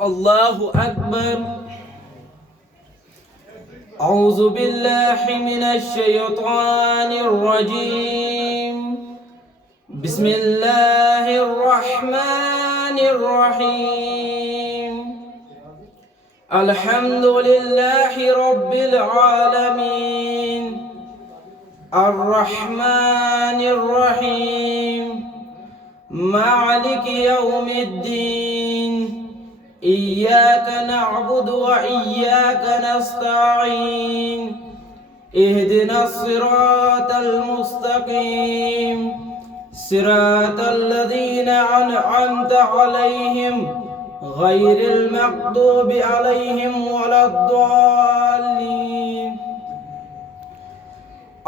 الله أكبر. أعوذ بالله من الشيطان الرجيم. بسم الله الرحمن الرحيم. الحمد لله رب العالمين الرحمن الرحيم مالك يوم الدين إياك نعبد وإياك نستعين اهدنا الصراط المستقيم صراط الذين أنعمت عليهم غير المغضوب عليهم ولا الضالين.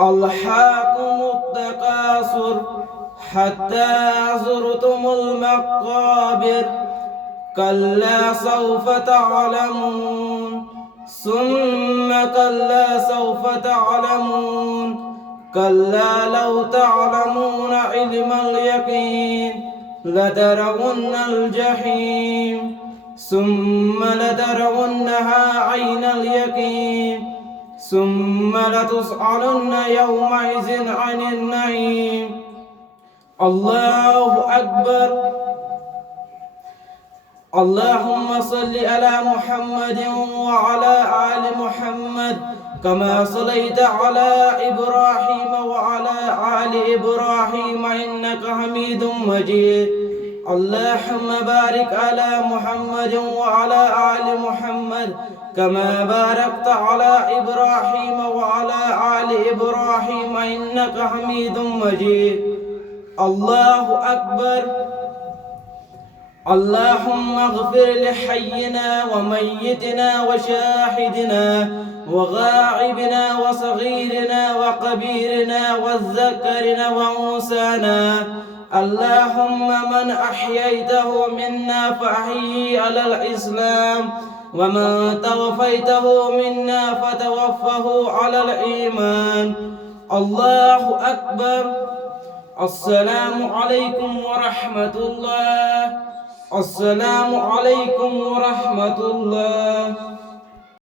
ألهاكم التكاثر حتى زرتم المقابر كلا سوف تعلمون ثم كلا سوف تعلمون كلا لو تعلمون علم اليقين لترون الجحيم ثم لترونها عين اليقين ثم لتسألن يومئذ عن النعيم. الله أكبر. اللهم صل على محمد وعلى آل محمد كما صليت على إبراهيم وعلى آل إبراهيم إنك حميد مجيد. اللهم بارك على محمد وعلى آل محمد كما باركت على إبراهيم وعلى آل إبراهيم إنك حميد مجيد. الله أكبر. اللهم اغفر لحينا وميتنا وشاهدنا وغائبنا وصغيرنا وكبيرنا والذكرنا وأنثانا. اللهم من أحييته منا فأحيه على الإسلام ومن توفيته منا فتوفه على الإيمان. الله أكبر. السلام عليكم ورحمة الله. السلام عليكم ورحمة الله.